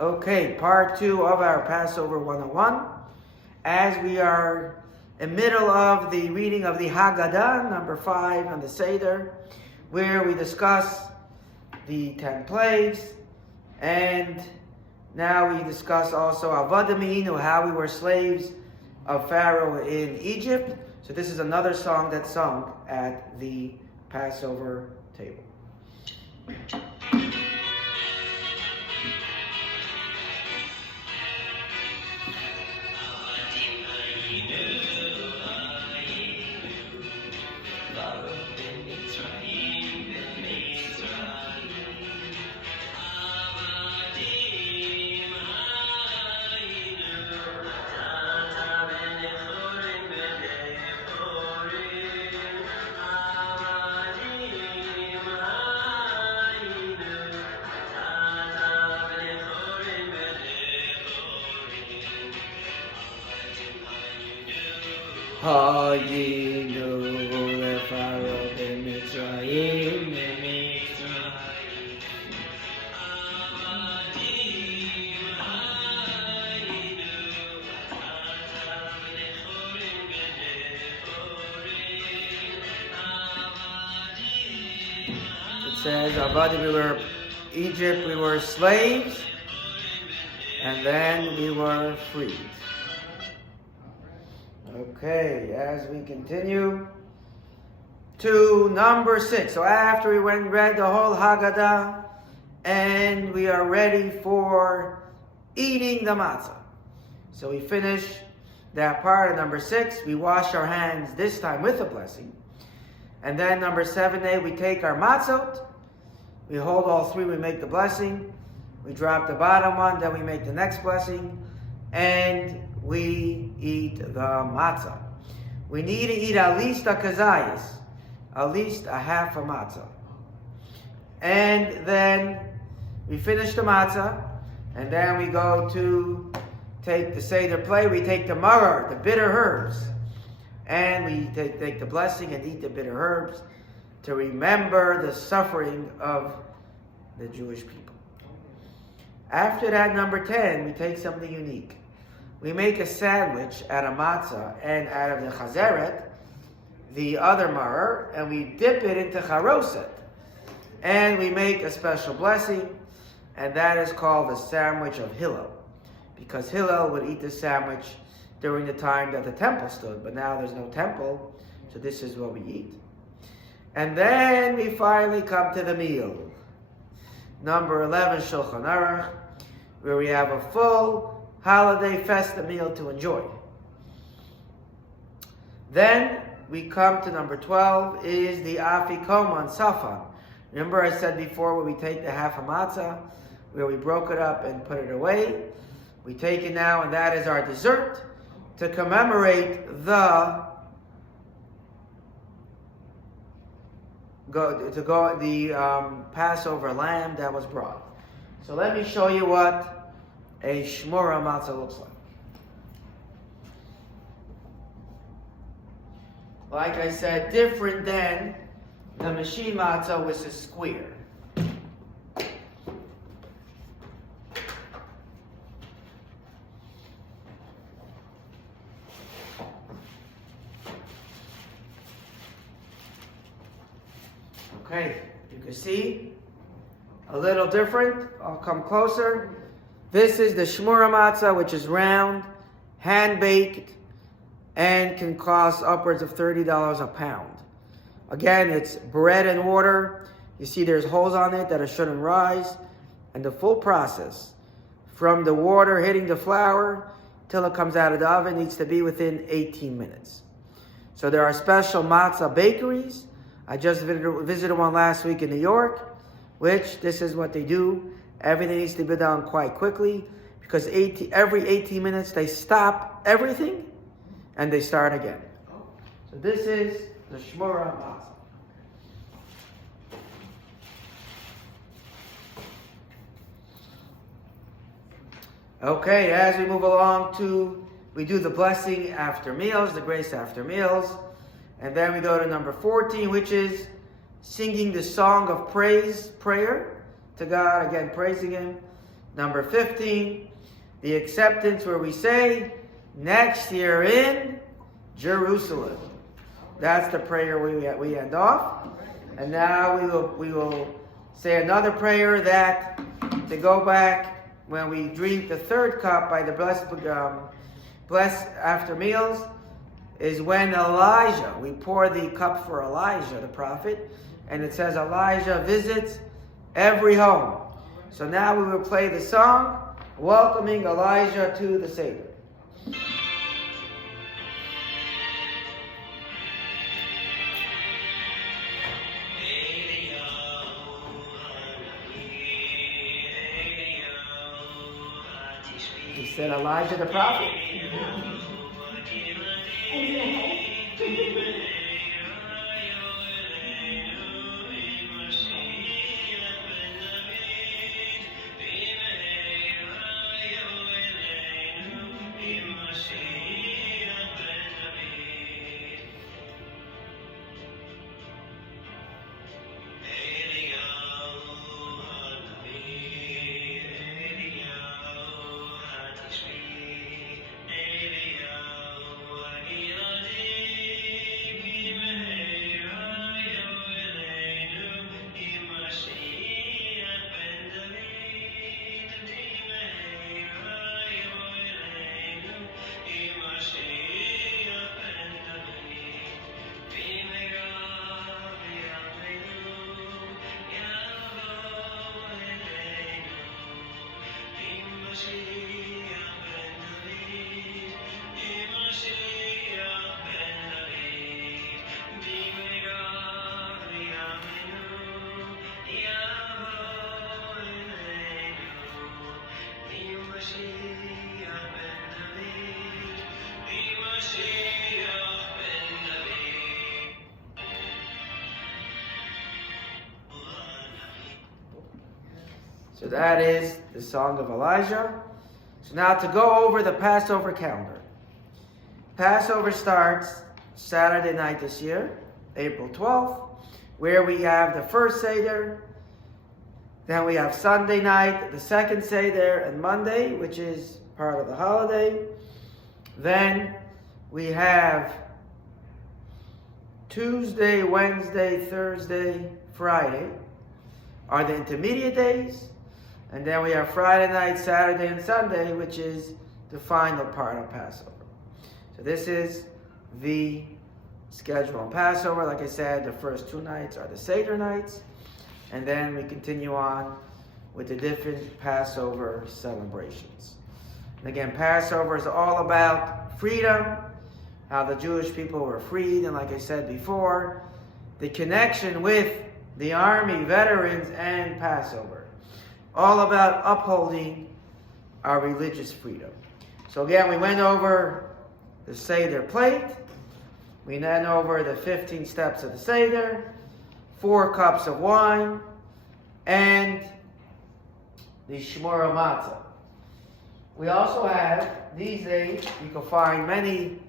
Okay, part 2 of our Passover 101. As we are in middle of the reading of the Haggadah, number 5 on the Seder, where we discuss the 10 plagues, and now we discuss also Avodah Me'inu, how we were slaves of Pharaoh in Egypt. So this is another song that's sung at the Passover table. Hayinu leFaro b'Mitzrayim b'Mitzrayim. It says, Avodah, we were Egypt, we were slaves, and then we were freed. Okay, as we continue to number 6. So after we went and read the whole Haggadah, and we are ready for eating the matzah. So we finish that part of number 6. We wash our hands, this time with a blessing. And then number 7a, we take our matzot. We hold all 3, we make the blessing. We drop the bottom one, then we make the next blessing. And we eat the matzah. We need to eat at least a kazayas, at least a half a matzah. And then we finish the matzah, and then we go to take the Seder plate. We take the maror, the bitter herbs, and we take the blessing and eat the bitter herbs to remember the suffering of the Jewish people. After that, number 10, we take something unique. We make a sandwich out of matzah and out of the chazeret, the other maror, and we dip it into charoset. And we make a special blessing, and that is called the sandwich of Hillel. Because Hillel would eat this sandwich during the time that the temple stood, but now there's no temple, so this is what we eat. And then we finally come to the meal. Number 11, Shulchan Aruch, where we have a full holiday festive meal to enjoy. Then we come to number 12, is the afikoman safan. Remember I said before where we take the half a matzah, where we broke it up and put it away. We take it now, and that is our dessert to commemorate the Passover lamb that was brought. So let me show you what a shmura matzah looks like. Like I said, different than the machine matzah, which is square. Okay, you can see a little different. I'll come closer. This is the shmura matzah, which is round, hand-baked, and can cost upwards of $30 a pound. Again, it's bread and water. You see there's holes on it that shouldn't rise. And the full process, from the water hitting the flour till it comes out of the oven, needs to be within 18 minutes. So there are special matzah bakeries. I just visited one last week in New York, which this is what they do. Everything needs to be done quite quickly, because every 18 minutes they stop everything and they start again. So this is the shmura matzah. Okay, as we move along we do the blessing after meals, the grace after meals. And then we go to number 14, which is singing the song of praise, prayer to God, again praising Him. Number 15, the acceptance where we say, next year in Jerusalem. That's the prayer we end off. And now we will say another prayer that, to go back when we drink the third cup by the blessed after meals, is when Elijah, we pour the cup for Elijah, the prophet, and it says Elijah visits every home. So now we will play the song, welcoming Elijah to the Seder. He said Elijah the prophet. So that is the song of Elijah. So now to go over the Passover calendar. Passover starts Saturday night this year, April 12th, where we have the first Seder. Then we have Sunday night, the second Seder, and Monday, which is part of the holiday. Then we have Tuesday, Wednesday, Thursday, Friday are the intermediate days. And then we have Friday night, Saturday, and Sunday, which is the final part of Passover. So this is the schedule on Passover. Like I said, the first 2 nights are the Seder nights. And then we continue on with the different Passover celebrations. And again, Passover is all about freedom, how the Jewish people were freed. And like I said before, the connection with the army, veterans, and Passover. All about upholding our religious freedom. So again, we went over the Seder plate. We went over the 15 steps of the Seder, 4 cups of wine, and the Shmura Matzah. We also have, these days, you can find many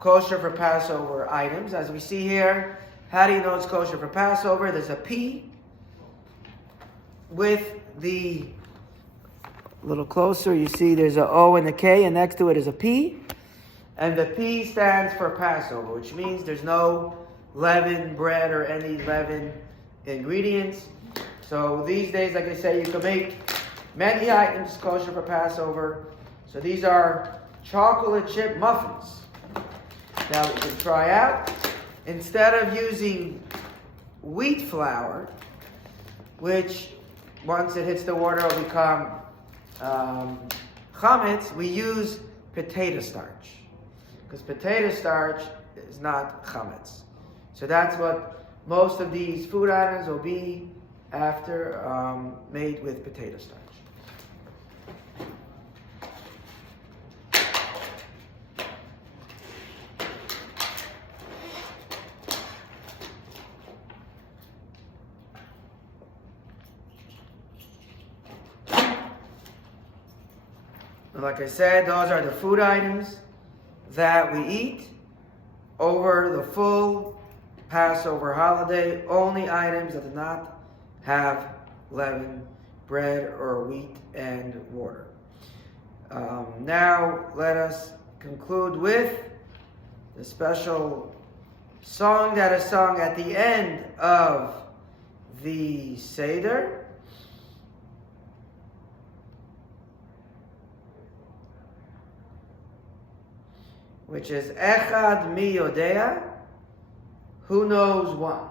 kosher for Passover items. As we see here, how do you know it's kosher for Passover? There's a P with the, a little closer, you see there's a O and a K, and next to it is a P. And the P stands for Passover, which means there's no leavened bread or any leavened ingredients. So these days, like I say, you can make many items kosher for Passover. So these are chocolate chip muffins. Now we can try out. Instead of using wheat flour, which once it hits the water will become chametz, we use potato starch. Because potato starch is not chametz. So that's what most of these food items will be after made with potato starch. Like I said, those are the food items that we eat over the full Passover holiday. Only items that do not have leavened bread or wheat and water. Now let us conclude with the special song that is sung at the end of the Seder. Which is Echad Mi Yodea, who knows one.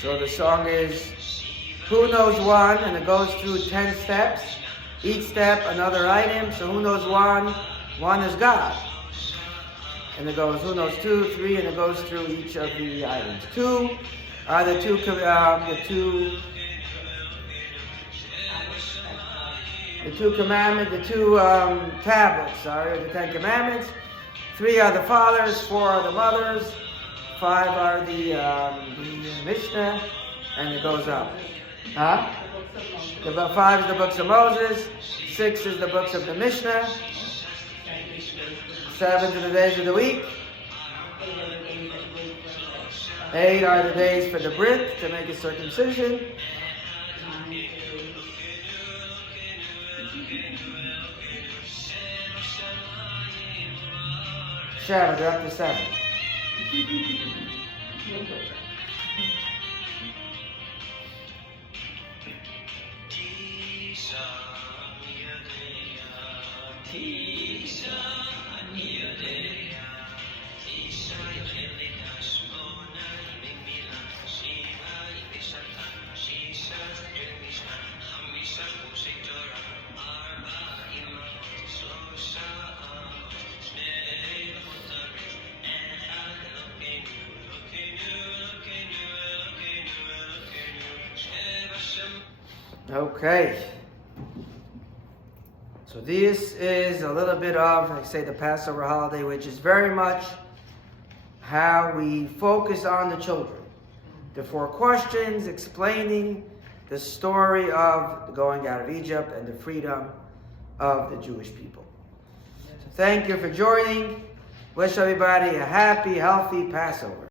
So the song is Who Knows One, and it goes through 10 steps. Each step another item, so who knows one? One is God. And it goes who knows two, three, and it goes through each of the items. Two are the two tablets, the 10 commandments. 3 are the fathers, 4 are the mothers, 5 are the Mishnah, and it goes up. Huh? 5 is the books of Moses, 6 is the books of the Mishnah, 7 are the days of the week, 8 are the days for the Brit to make a circumcision, Shabbat, they're up to 7. Okay, so this is a little bit of, like I say, the Passover holiday, which is very much how we focus on the children. The 4 questions explaining the story of the going out of Egypt and the freedom of the Jewish people. Thank you for joining. Wish everybody a happy, healthy Passover.